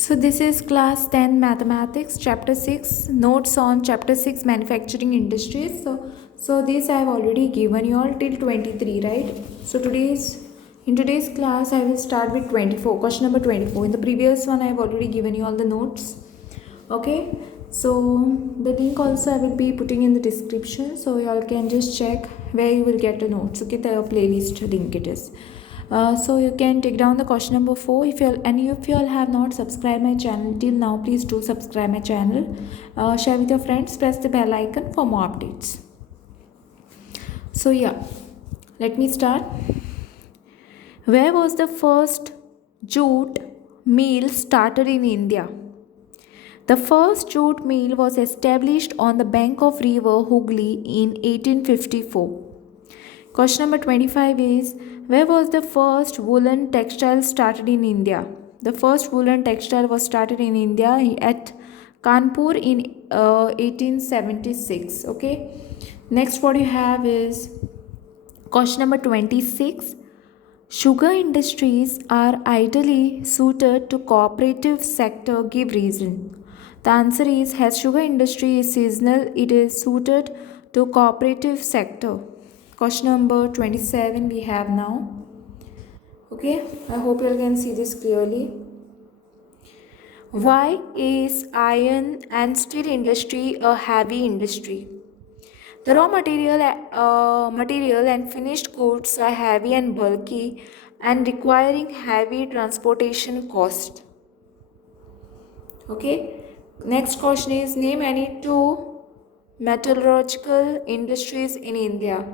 So this is class 10 mathematics chapter 6 notes on chapter 6 manufacturing industries. So this I have already given you all till 23, right? So in today's class I will start with 24, question number 24. In the previous one I have already given you all the notes. Okay? So the link also I will be putting in the description, so you all can just check where you will get the notes. Okay, the playlist link it is. So you can take down the question number 4. If you all have not subscribed my channel till now, please do subscribe my channel. Share with your friends. Press the bell icon for more updates. So yeah, let me start. Where was the first jute mill started in India? The first jute mill was established on the bank of river Hooghly in 1854. Question number 25 is, where was the first woolen textile started in India? The first woolen textile was started in India at Kanpur in 1876. Okay. Next, what you have is question number 26. Sugar industries are ideally suited to cooperative sector. Give reason. The answer is, as sugar industry is seasonal, it is suited to cooperative sector. Question number 27 we have now. Okay, I hope you can see this clearly. Why is iron and steel industry a heavy industry? The raw material and finished goods are heavy and bulky and requiring heavy transportation cost. Okay. Next question is, name any two metallurgical industries in India.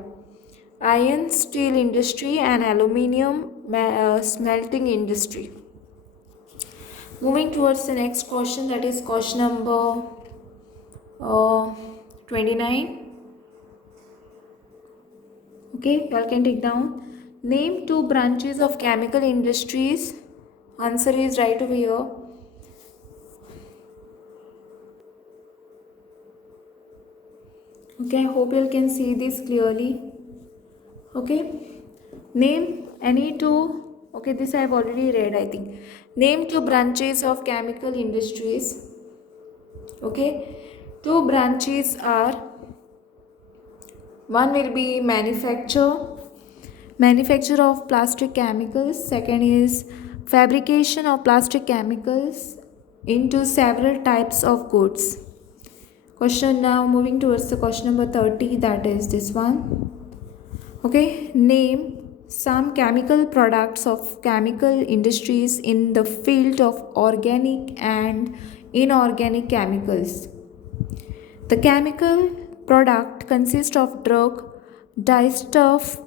Iron, steel industry and aluminium smelting industry. Moving towards the next question, that is question number 29. Okay, you all can take down. Name two branches of chemical industries. Answer is right over here. Okay, I hope you all can see this clearly. Okay, name any two. Okay, this I have already read, I think. Name two branches of chemical industries. Okay, two branches are, one will be manufacture of plastic chemicals. Second is fabrication of plastic chemicals into several types of goods. Question now, moving towards the question number 30, that is this one. Okay, name some chemical products of chemical industries in the field of organic and inorganic chemicals. The chemical product consists of drug, dyestuff,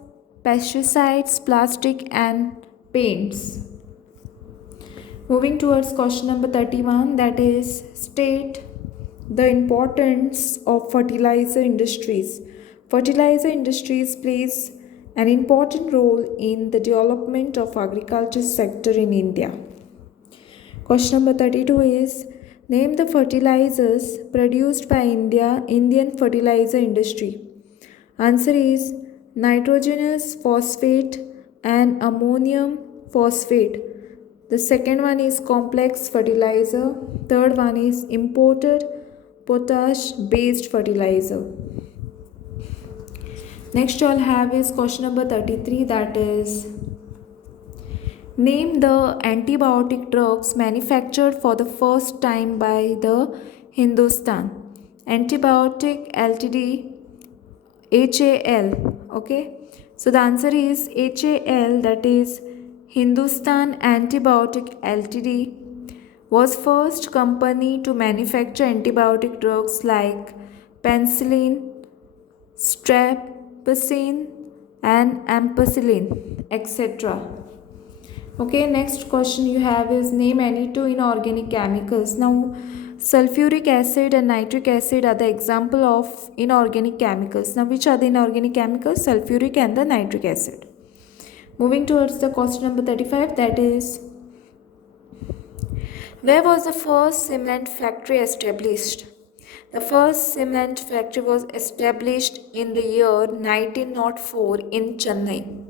pesticides, plastic and paints. Moving towards question number 31, that is, state the importance of fertilizer industries. Fertilizer industries plays an important role in the development of agriculture sector in India. Question number 32 is, name the fertilizers produced by Indian fertilizer industry. Answer is nitrogenous phosphate and ammonium phosphate. The second one is complex fertilizer. Third one is imported potash based fertilizer. Next all have is question number 33, that is, name the antibiotic drugs manufactured for the first time by the Hindustan. Antibiotic Ltd, HAL. Okay, so the answer is HAL, that is Hindustan Antibiotic Ltd, was first company to manufacture antibiotic drugs like penicillin, strepsils and ampicillin, etc. Okay, next question you have is, name any two inorganic chemicals. Now, sulfuric acid and nitric acid are the example of inorganic chemicals. Now, which are the inorganic chemicals? Sulfuric and the nitric acid. Moving towards the question number 35, that is, where was the first cement factory established? The first cement factory was established in the year 1904 in Chennai.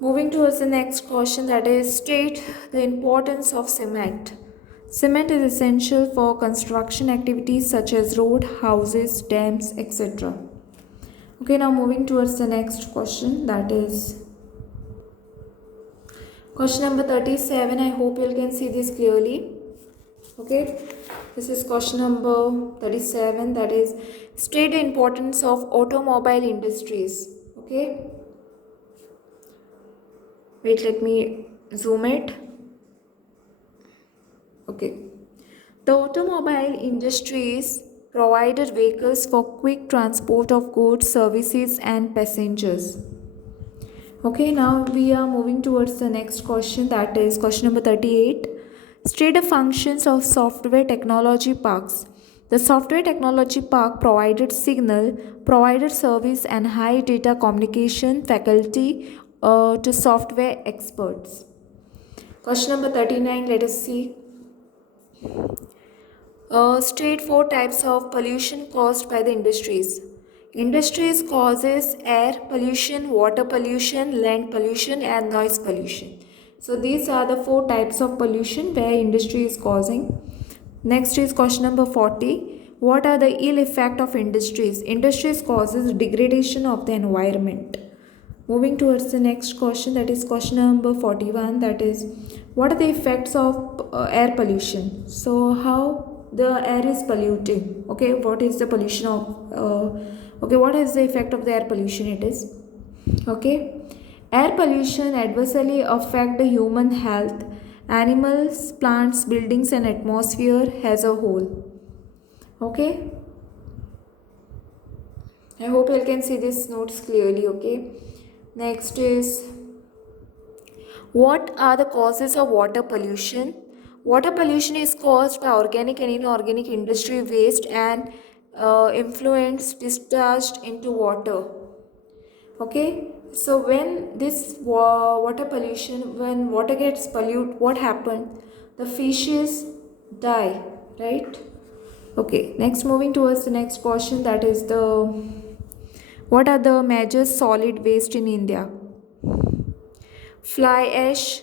Moving towards the next question, that is state the importance of cement. Cement is essential for construction activities such as road, houses, dams, etc. Okay, now moving towards the next question, that is question number 37. I hope you can see this clearly. Okay, this is question number 37, that is state the importance of automobile industries. Okay, wait, let me zoom it. Okay, the automobile industries provided vehicles for quick transport of goods, services, and passengers. Okay, now we are moving towards the next question, that is question number 38. State the functions of software technology parks. The software technology park provided signal, provided service, and high data communication faculty to software experts. Question number 39, let us see. State four types of pollution caused by the industries. Industries causes air pollution, water pollution, land pollution, and noise pollution. So these are the four types of pollution where industry is causing. Next is question number 40. What are the ill effect of industries? Industries causes degradation of the environment. Moving towards the next question, that is question number 41, that is what are the effects of air pollution? So how the air is polluting? Okay, what is the pollution of what is the effect of the air pollution? It is okay, air pollution adversely affect the human health, animals, plants, buildings, and atmosphere as a whole. Okay, I hope you can see these notes clearly. Okay, next is what are the causes of water pollution? Water pollution is caused by organic and inorganic industry waste and influents discharged into water. Okay, so when this water pollution, when water gets polluted, what happened? The fishes die, right? Okay, next moving towards the next question, that is the what are the major solid waste in India? Fly ash,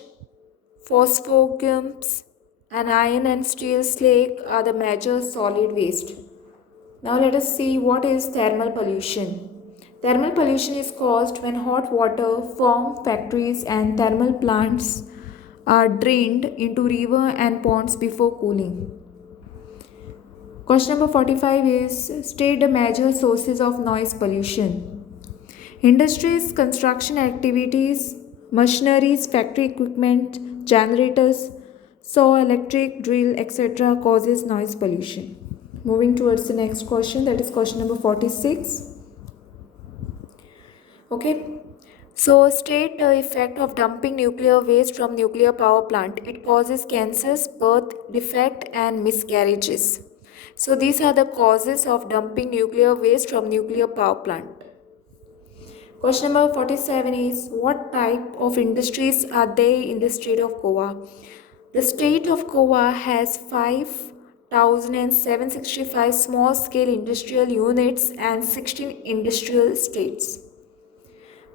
phosphocumps, and iron and steel slag are the major solid waste. Now let us see what is thermal pollution. Thermal pollution is caused when hot water from factories and thermal plants are drained into river and ponds before cooling. Question number 45 is state the major sources of noise pollution. Industries, construction activities, machineries, factory equipment, generators, saw, electric, drill, etc. causes noise pollution. Moving towards the next question, that is question number 46. Okay, so state the effect of dumping nuclear waste from nuclear power plant. It causes cancers, birth defect, and miscarriages. So these are the causes of dumping nuclear waste from nuclear power plant. Question number 47 is what type of industries are there in the state of Goa? The state of Goa has 5,765 small scale industrial units and 16 industrial estates.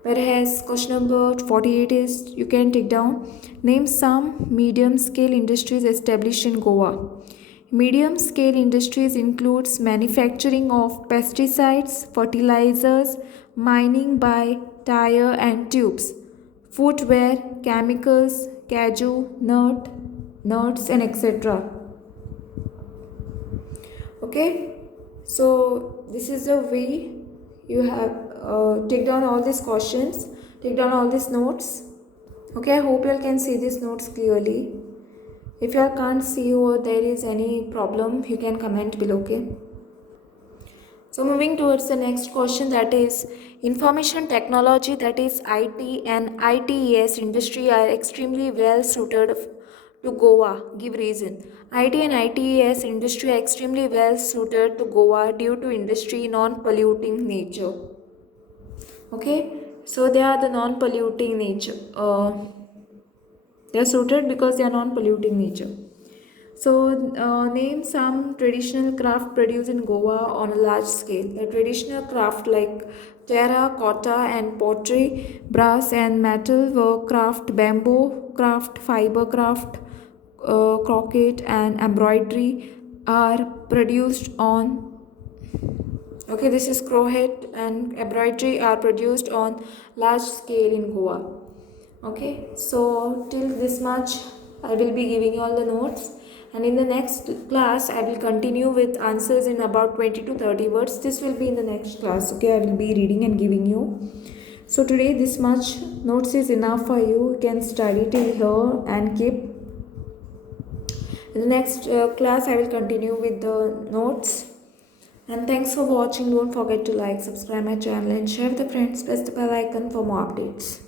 Whereas question number 48 is you can take down name some medium scale industries established in Goa. Medium scale industries includes manufacturing of pesticides, fertilizers, mining by tire and tubes, footwear, chemicals, cashew, nuts and etc. Okay, so this is the way you have take down all these questions, take down all these notes. Okay, I hope you all can see these notes clearly. If you all can't see or there is any problem, you can comment below. Okay, so moving towards the next question, that is information technology, that is IT and ITES industry are extremely well suited to Goa. Give reason. IT and ITES industry are extremely well suited to Goa due to industry non-polluting nature. Okay, so they are the non-polluting nature. They are suited because they are non-polluting nature. So name some traditional craft produced in Goa on a large scale. The traditional craft like terracotta and pottery, brass and metal work craft, bamboo craft, fiber craft, crochet and embroidery are produced on. Okay, this is crochet and embroidery are produced on large scale in Goa. Okay, so till this much I will be giving you all the notes, and in the next class I will continue with answers in about 20 to 30 words. This will be in the next class. Okay, I will be reading and giving you. So today this much notes is enough for you. You can study till here and keep. In the next class I will continue with the notes. And thanks for watching. Don't forget to like, subscribe my channel and share with the friends. Press the bell icon for more updates.